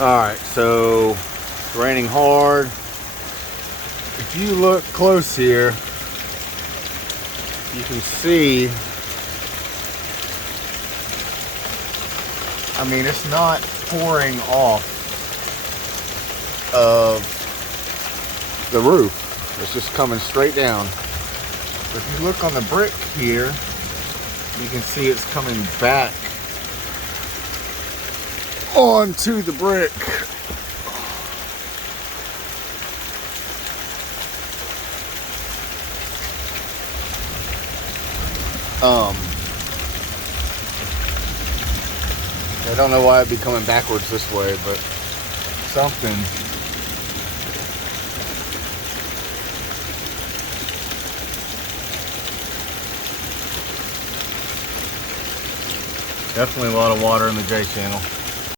Alright, so it's raining hard. If you look close here, you can see, I mean, it's not pouring off of the roof. It's just coming straight down. But if you look on the brick here, you can see it's coming back onto the brick. I don't know why it'd be coming backwards this way, but something. Definitely a lot of water in the J channel.